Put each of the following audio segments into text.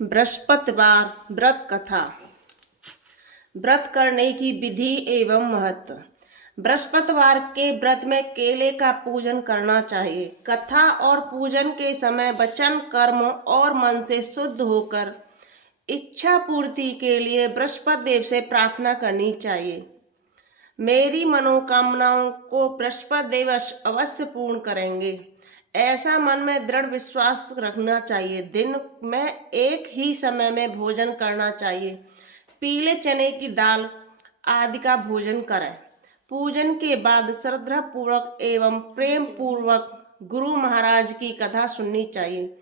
बृहस्पतिवार व्रत कथा। व्रत करने की विधि एवं महत्व। बृहस्पतिवार के व्रत में केले का पूजन करना चाहिए। कथा और पूजन के समय वचन, कर्म और मन से शुद्ध होकर इच्छा पूर्ति के लिए बृहस्पति देव से प्रार्थना करनी चाहिए। मेरी मनोकामनाओं को बृहस्पति देव अवश्य पूर्ण करेंगे, ऐसा मन में दृढ़ विश्वास रखना चाहिए। दिन में एक ही समय में भोजन करना चाहिए। पीले चने की दाल आदि का भोजन करें। पूजन के बाद श्रद्धा पूर्वक एवं प्रेम पूर्वक गुरु महाराज की कथा सुननी चाहिए।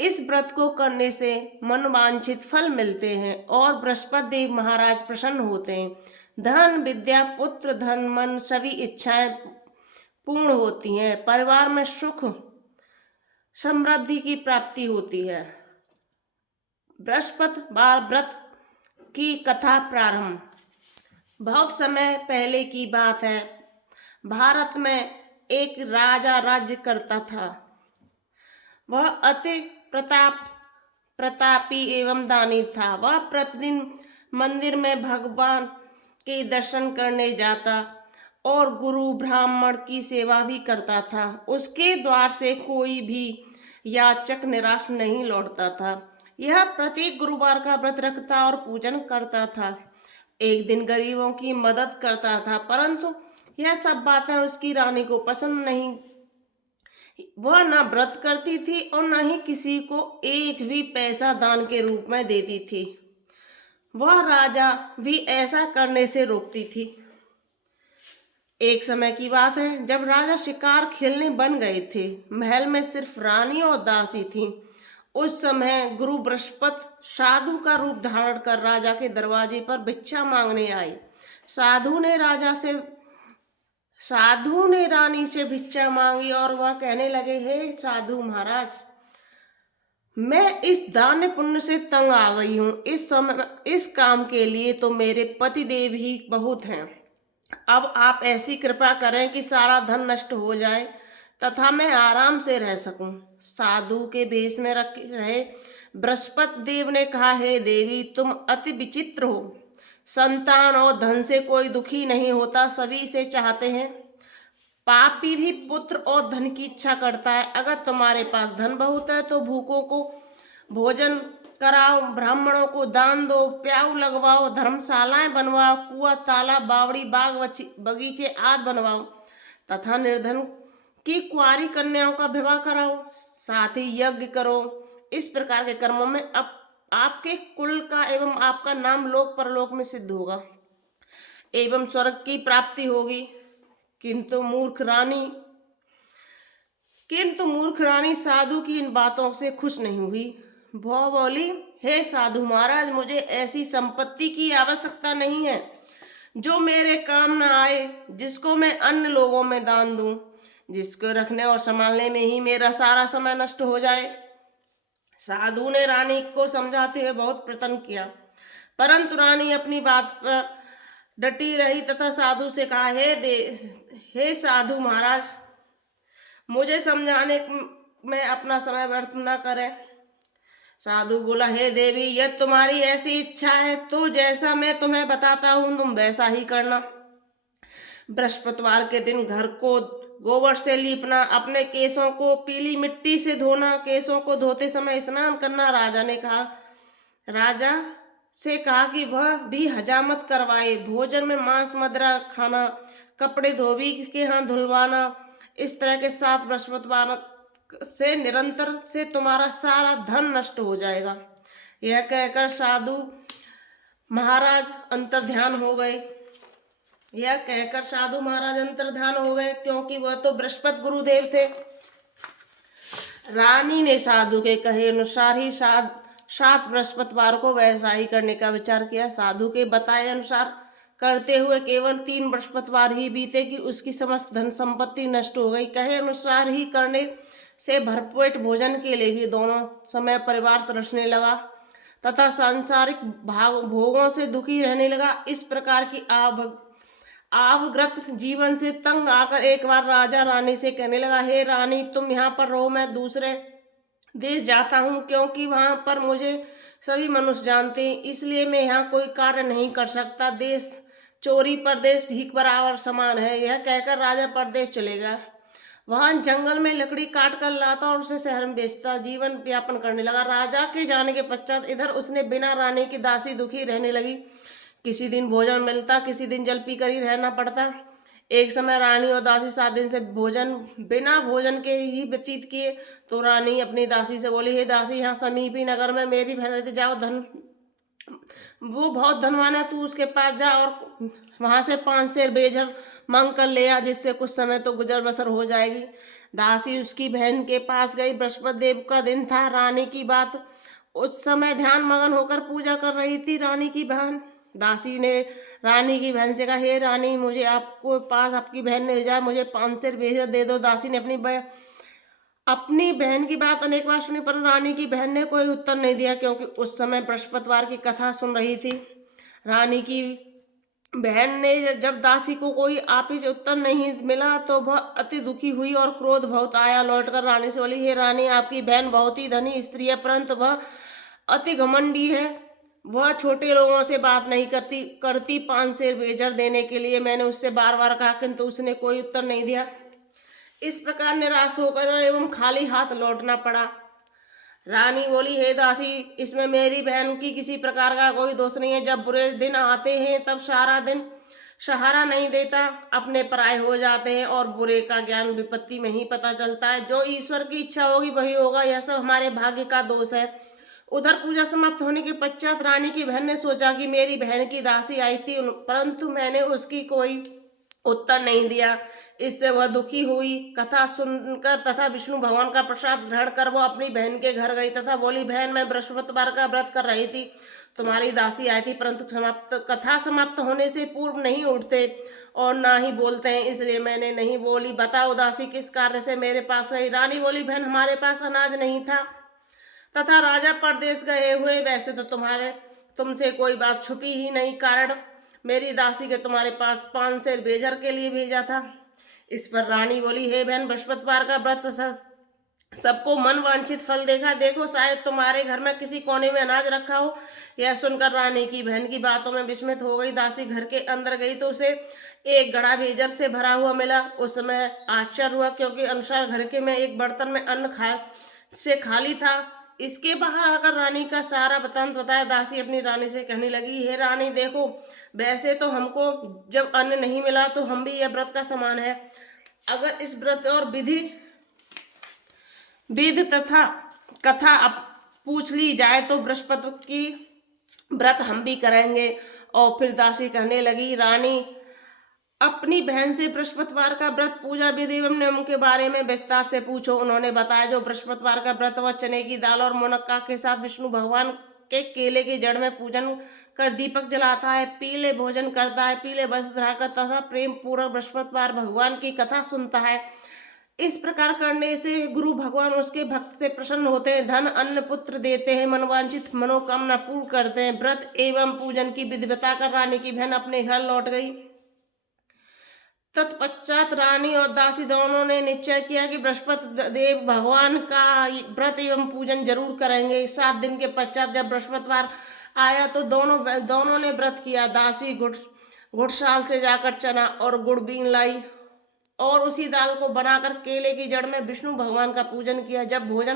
इस व्रत को करने से मनोवांछित फल मिलते हैं और बृहस्पति देव महाराज प्रसन्न होते हैं। धन, विद्या, पुत्र, धन, मन सभी इच्छाएं पूर्ण होती हैं। परिवार में सुख समृद्धि की प्राप्ति होती है। बृहस्पतिवार व्रत की कथा प्रारंभ। बहुत समय पहले की बात है। भारत में एक राजा राज्य करता था। वह अति प्रतापी एवं दानी था। वह प्रतिदिन मंदिर में भगवान के दर्शन करने जाता और गुरु ब्राह्मण की सेवा भी करता था। उसके द्वार से कोई भी याचक निराश नहीं लौटता था। यह प्रत्येक गुरुवार का व्रत रखता और पूजन करता था। एक दिन गरीबों की मदद करता था, परंतु यह सब बातें उसकी रानी को पसंद नहीं। वह न व्रत करती थी और न ही किसी को एक भी पैसा दान के रूप में देती थी। वह राजा भी ऐसा करने से रोकती थी। एक समय की बात है, जब राजा शिकार खेलने बन गए थे। महल में सिर्फ रानी और दासी थी। उस समय गुरु बृहस्पति साधु का रूप धारण कर राजा के दरवाजे पर भिक्षा मांगने आए। साधु ने रानी से भिक्षा मांगी और वह कहने लगे, हे साधु महाराज, मैं इस दान पुण्य से तंग आ गई हूँ। इस काम के लिए तो मेरे पति देव ही बहुत हैं। अब आप ऐसी कृपा करें कि सारा धन नष्ट हो जाए तथा मैं आराम से रह सकूं। साधु के भेष में रहे बृहस्पति देव ने कहा, हे देवी, तुम अति विचित्र हो। संतान और धन से कोई दुखी नहीं होता, सभी इसे चाहते हैं। पापी भी पुत्र और धन की इच्छा करता है। अगर तुम्हारे पास धन बहुत है तो भूखों को भोजन कराओ, ब्राह्मणों को दान दो, प्याऊ लगवाओ, धर्मशालाएं बनवाओ, कुआं, तालाब, बावड़ी, बाग, बगीचे आदि बनवाओ तथा निर्धन की कुंवारी कन्याओं का विवाह कराओ। साथ ही यज्ञ करो। इस प्रकार के कर्मों में अब आपके कुल का एवं आपका नाम लोक परलोक में सिद्ध होगा एवं स्वर्ग की प्राप्ति होगी। किंतु मूर्ख रानी साधु की इन बातों से खुश नहीं हुई। वह बोली, हे साधु महाराज, मुझे ऐसी संपत्ति की आवश्यकता नहीं है जो मेरे काम न आए, जिसको मैं अन्य लोगों में दान दूं, जिसको रखने और संभालने में ही मेरा सारा समय नष्ट हो जाए। साधु ने रानी को समझाते हुए बहुत प्रयत्न किया, परंतु रानी अपनी बात पर डटी रही तथा साधु से कहा, हे साधु महाराज, मुझे समझाने में अपना समय व्यर्थ न करें। साधु बोला, हे देवी, यदि तुम्हारी ऐसी इच्छा है तो जैसा मैं तुम्हें बताता हूं तुम वैसा ही करना। बृहस्पतिवार के दिन घर को गोबर से लीपना, अपने केसों को पीली मिट्टी से धोना, केसों को धोते समय स्नान करना। राजा से कहा कि वह भी हजामत करवाए। भोजन में मांस मदिरा खाना, कपड़े धोबी के हाथ धुलवाना। इस तरह के 7 बृहस्पतिवार से निरंतर से तुम्हारा सारा धन नष्ट हो जाएगा। यह कहकर साधु महाराज अंतर्ध्यान हो गए, क्योंकि वह तो बृहस्पति गुरुदेव थे। रानी ने साधु के कहे अनुसार ही 7 बृहस्पतिवार को वैसा ही करने का विचार किया। साधु के बताए अनुसार करते हुए केवल 3 बृहस्पतिवार ही बीते कि उसकी समस्त धन संपत्ति नष्ट हो गई। कहे अनुसार ही करने से भरपेट भोजन के लिए भी दोनों समय परिवार तरसने लगा तथा सांसारिक भोगों से दुखी रहने लगा। इस प्रकार की आवग्रत जीवन से तंग आकर एक बार राजा रानी से कहने लगा, हे रानी, तुम यहाँ पर रहो, मैं दूसरे देश जाता हूँ, क्योंकि वहाँ पर मुझे सभी मनुष्य जानते हैं, इसलिए मैं यहाँ कोई कार्य नहीं कर सकता। देश चोरी परदेश भीख बराबर समान है। यह कहकर राजा परदेश चलेगा। वहां जंगल में लकड़ी काट कर लाता और उसे शहर में बेचता, जीवन यापन करने लगा। राजा के जाने के पश्चात इधर उसने बिना रानी की दासी दुखी रहने लगी। किसी दिन भोजन मिलता, किसी दिन जल पी कर ही रहना पड़ता। एक समय रानी और दासी 7 दिन से बिना भोजन के ही व्यतीत किए। तो रानी अपनी दासी से बोली, हे दासी, यहाँ समीपी नगर में मेरी बहन रहती, जाओ, धन वो बहुत धनवान है, तू उसके पास जा और वहां से 5 शेर बेजर मांग कर ले आ, जिससे कुछ समय तो गुजर बसर हो जाएगी। दासी उसकी बहन के पास गई। बृहस्पति देव का दिन था। रानी की बात उस समय ध्यान मगन होकर पूजा कर रही थी रानी की बहन। दासी ने रानी की बहन से कहा, हे रानी, मुझे आपको पास आपकी बहन ने भेजा, मुझे 5 शेर बेजर दे दो। दासी ने अपनी बहन की बात अनेक बार सुनी, पर रानी की बहन ने कोई उत्तर नहीं दिया, क्योंकि उस समय बृहस्पतिवार की कथा सुन रही थी। रानी की बहन ने जब दासी को कोई आपिज उत्तर नहीं मिला तो वह अति दुखी हुई और क्रोध बहुत आया। लौटकर रानी से बोली, हे रानी, आपकी बहन बहुत ही धनी स्त्री है, परंतु वह अति घमंडी है। वह छोटे लोगों से बात नहीं करती 5 शेर बेजर देने के लिए मैंने उससे बार बार कहा, किंतु उसने कोई उत्तर नहीं दिया। इस प्रकार निराश होकर एवं खाली हाथ लौटना पड़ा। रानी बोली, हे दासी, इसमें मेरी बहन की किसी प्रकार का कोई दोष नहीं है। जब बुरे दिन आते हैं तब सारा दिन सहारा नहीं देता, अपने पराये हो जाते हैं और बुरे का ज्ञान विपत्ति में ही पता चलता है। जो ईश्वर की इच्छा होगी वही होगा, यह सब हमारे भाग्य का दोष है। उधर पूजा समाप्त होने के पश्चात रानी की बहन ने सोचा कि मेरी बहन की दासी आई थी, परंतु मैंने उसकी कोई उत्तर नहीं दिया। इससे वह दुखी हुई। कथा सुनकर तथा विष्णु भगवान का प्रसाद ग्रहण कर वो अपनी बहन के घर गई तथा बोली, बहन, मैं बृहस्पतिवार का व्रत कर रही थी, तुम्हारी दासी आई थी, परंतु कथा समाप्त होने से पूर्व नहीं उठते और ना ही बोलते हैं, इसलिए मैंने नहीं बोली। बताओ दासी, किस कार्य से मेरे पास आई? रानी बोली, बहन, हमारे पास अनाज नहीं था तथा राजा परदेश गए हुए। वैसे तो तुमसे कोई बात छुपी ही नहीं, कारण मेरी दासी के तुम्हारे पास 5 शेर बेजर के लिए भेजा था। इस पर रानी बोली, हे बहन, बृहस्पतिवार का व्रत सबको मन वांछित फल देखा, देखो शायद तुम्हारे घर में किसी कोने में अनाज रखा हो। यह सुनकर रानी की बहन की बातों में विस्मित हो गई। दासी घर के अंदर गई तो उसे एक घड़ा बेजर से भरा हुआ मिला। उस समय आश्चर्य हुआ, क्योंकि अनुसार घर के में एक बर्तन में अन्न से खाली था। इसके बाहर आकर रानी का सारा वृतांत बताया। दासी अपनी रानी से कहने लगी, हे रानी, देखो, वैसे तो हमको जब अन्न नहीं मिला तो हम भी यह व्रत का समान है। अगर इस व्रत और विधि तथा कथा अब पूछ ली जाए तो बृहस्पति की व्रत हम भी करेंगे। और फिर दासी कहने लगी, रानी, अपनी बहन से बृहस्पतिवार का व्रत, पूजा विधि एवं नियम के बारे में विस्तार से पूछो। उन्होंने बताया, जो बृहस्पतिवार का व्रत वह चने की दाल और मुनक्का के साथ विष्णु भगवान के केले की जड़ में पूजन कर दीपक जलाता है, पीले भोजन करता है, पीले वस्त्र धारण करता तथा प्रेम पूर्वक बृहस्पतिवार भगवान की कथा सुनता है। इस प्रकार करने से गुरु भगवान उसके भक्त से प्रसन्न होते हैं, धन अन्न पुत्र देते हैं, मनोवांछित मनोकामना पूर्ण करते हैं। व्रत एवं पूजन की विधि बताकर रानी की बहन अपने घर लौट गई। तत्पश्चात रानी और दासी दोनों ने निश्चय किया कि बृहस्पति देव भगवान का व्रत एवं पूजन जरूर करेंगे। 7 दिन के पश्चात जब बृहस्पतिवार आया तो दोनों ने व्रत किया। दासी घुड़साल से जाकर चना और गुड़ बीन लाई और उसी दाल को बनाकर केले की जड़ में विष्णु भगवान का पूजन किया। जब भोजन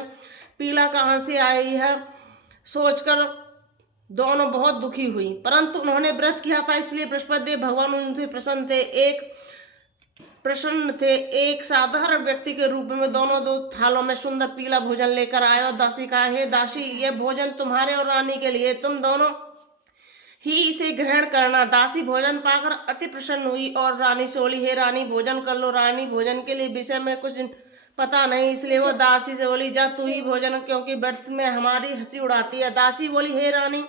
पीला कहाँ से आया यह सोचकर दोनों बहुत दुखी हुई, परंतु उन्होंने व्रत किया था, इसलिए बृहस्पति देव भगवान उनसे प्रसन्न थे। एक साधारण व्यक्ति के रूप में दोनों 2 थालों में सुंदर पीला भोजन लेकर आए और दासी कहा, हे दासी, यह भोजन तुम्हारे और रानी के लिए, तुम दोनों ही इसे ग्रहण करना। दासी भोजन पाकर अति प्रसन्न हुई और रानी से बोली, हे रानी, भोजन कर लो। रानी भोजन के लिए विषय में कुछ पता नहीं, इसलिए वो दासी से बोली, जा तू ही भोजन, क्योंकि व्रत में हमारी हंसी उड़ाती है। दासी बोली, हे रानी,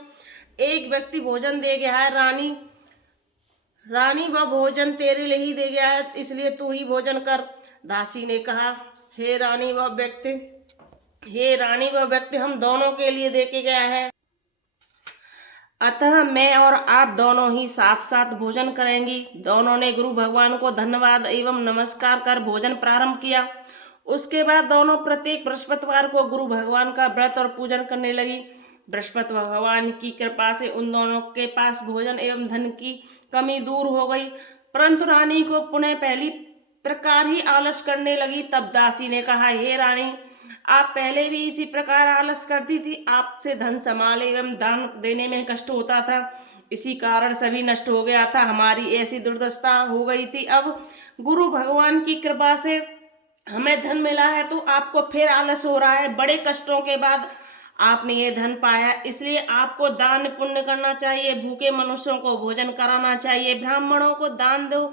एक व्यक्ति भोजन दे गया है, रानी वह भोजन तेरे लिए ही दे गया है, इसलिए तू ही भोजन कर। दासी ने कहा, हे रानी, वह व्यक्ति हम दोनों के लिए दे के गया है, अतः मैं और आप दोनों ही साथ साथ भोजन करेंगी। दोनों ने गुरु भगवान को धन्यवाद एवं नमस्कार कर भोजन प्रारंभ किया। उसके बाद दोनों प्रत्येक बृहस्पतिवार को गुरु भगवान का व्रत और पूजन करने लगी। बृहस्पति भगवान की कृपा से उन दोनों के पास भोजन एवं धन की कमी दूर हो गई, परंतु रानी को पुनः पहली प्रकार ही आलस करने लगी। तब दासी ने कहा, हे रानी, आप पहले भी इसी प्रकार आलस करती थी। आपसे धन संभाले एवं दान देने में कष्ट होता था, इसी कारण सभी नष्ट हो गया था। हमारी ऐसी दुर्दशा हो गई थी। अब गुरु भगवान की कृपा से हमें धन मिला है तो आपको फिर आलस हो रहा है। बड़े कष्टों के बाद आपने ये धन पाया, इसलिए आपको दान पुण्य करना चाहिए। भूखे मनुष्यों को भोजन कराना चाहिए, ब्राह्मणों को दान दो,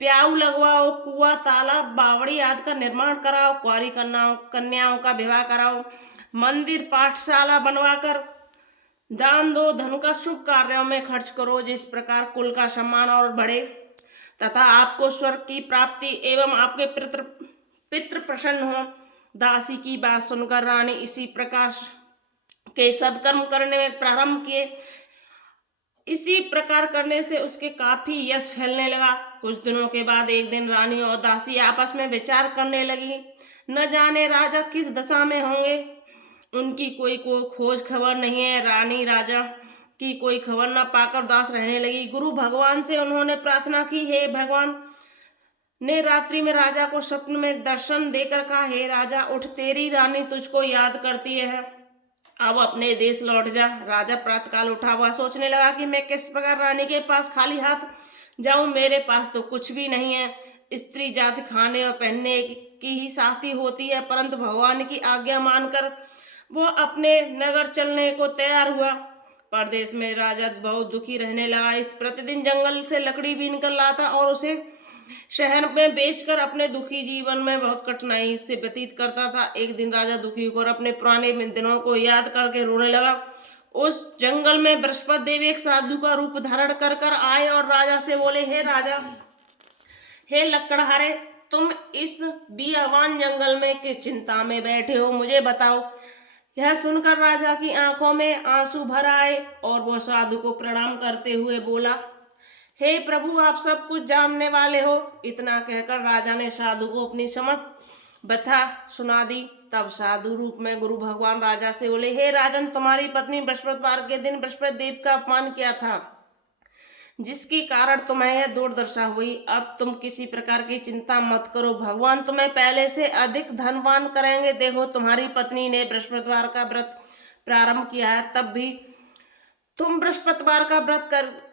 प्याऊ लगवाओ, कुआं तालाब बावड़ी आदि का निर्माण कराओ, कुंवारी कन्याओं का विवाह कराओ, मंदिर पाठशाला बनवाकर दान दो, धन का शुभ कार्यों में खर्च करो, जिस प्रकार कुल का सम्मान और बढ़े तथा आपको स्वर्ग की प्राप्ति एवं आपके पितृ प्रसन्न हो। दासी की बात सुनकर रानी इसी प्रकार के सत्कर्म करने में प्रारंभ किए। इसी प्रकार करने से उसके काफी यश फैलने लगा। कुछ दिनों के बाद एक दिन रानी और दासी आपस में विचार करने लगी, न जाने राजा किस दशा में होंगे, उनकी कोई खोज खबर नहीं है। रानी राजा की कोई खबर न पाकर उदास रहने लगी। गुरु भगवान से उन्होंने प्रार्थना की, हे भगवान ने रात्रि में राजा को स्वप्न में दर्शन देकर कहा, हे राजा, उठ, तेरी रानी तुझको याद करती है, अब अपने देश लौट जा। राजा प्रातःकाल उठा, हुआ सोचने लगा कि मैं किस प्रकार रानी के पास खाली हाथ जाऊं, मेरे पास तो कुछ भी नहीं है। स्त्री जाति खाने और पहनने की ही साथी होती है, परंतु भगवान की आज्ञा मानकर वो अपने नगर चलने को तैयार हुआ। परदेश में राजा बहुत दुखी रहने लगा। इस प्रतिदिन जंगल से लकड़ी बीन कर लाता और उसे शहर में बेचकर अपने दुखी जीवन में बहुत कठिनाई से व्यतीत करता था। एक दिन राजा दुखी होकर अपने पुराने दिनों को याद करके रोने लगा। उस जंगल में बृहस्पति देव एक साधु का रूप धारण कर कर आए और राजा से बोले, हे राजा, हे लकड़हारे, तुम इस बियाबान जंगल में किस चिंता में बैठे हो, मुझे बताओ। यह सुनकर राजा की आंखों में आंसू भर आए और वो साधु को प्रणाम करते हुए बोला, हे प्रभु, आप सब कुछ जानने वाले हो। इतना कहकर राजा ने साधु को अपनी समस्त व्यथा सुना दी। तब साधु रूप में गुरु भगवान राजा से बोले, हे राजन, तुम्हारी पत्नी बृहस्पतिवार के दिन बृहस्पति देव का अपमान किया था, जिसके कारण तुम्हें यह दुर्दशा हुई। अब तुम किसी प्रकार की चिंता मत करो, भगवान तुम्हें पहले से अधिक धनवान करेंगे। देखो, तुम्हारी पत्नी ने बृहस्पतिवार का व्रत प्रारंभ किया है, तब भी तुम बृहस्पतिवार का व्रत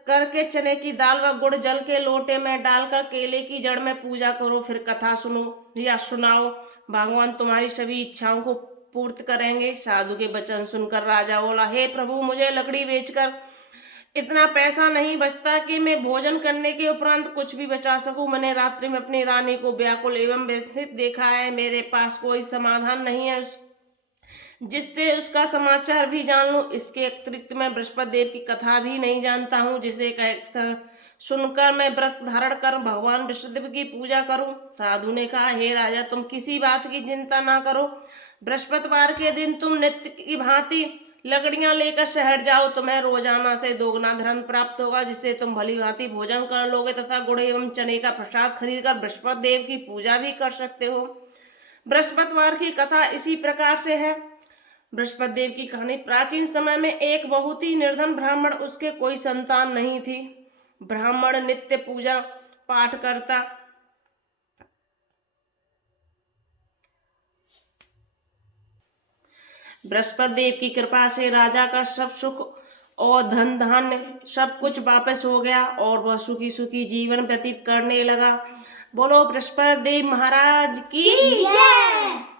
करके चने की दाल व गुड़ जल के लोटे में डालकर केले की जड़ में पूजा करो, फिर कथा सुनो या सुनाओ, भगवान तुम्हारी सभी इच्छाओं को पूर्त करेंगे। साधु के वचन सुनकर राजा बोला, हे प्रभु, मुझे लकड़ी बेचकर इतना पैसा नहीं बचता कि मैं भोजन करने के उपरांत कुछ भी बचा सकूं। मैंने रात्रि में अपनी रानी को व्याकुल एवं व्यथित देखा है, मेरे पास कोई समाधान नहीं है जिससे उसका समाचार भी जान लूं। इसके अतिरिक्त मैं बृहस्पति देव की कथा भी नहीं जानता हूँ, जिसे कहकर सुनकर मैं व्रत धारण कर भगवान विष्णुदेव की पूजा करूं। साधु ने कहा, हे राजा, तुम किसी बात की चिंता ना करो। बृहस्पतिवार के दिन तुम नित्य की भांति लकड़ियां लेकर शहर जाओ, तुम्हें रोजाना से दोगुना धन प्राप्त होगा, जिससे तुम भली भांति भोजन कर लोगे तथा गुड़ एवं चने का प्रसाद खरीद कर बृहस्पति देव की पूजा भी कर सकते हो। बृहस्पतिवार की कथा इसी प्रकार से है। बृहस्पति देव की कहानी। प्राचीन समय में एक बहुत ही निर्धन ब्राह्मण, उसके कोई संतान नहीं थी। ब्राह्मण नित्य पूजा पाठ करता, बृहस्पति देव की कृपा से राजा का सब सुख और धन धान्य सब कुछ वापस हो गया और वह सुखी सुखी जीवन व्यतीत करने लगा। बोलो बृहस्पति देव महाराज की जय।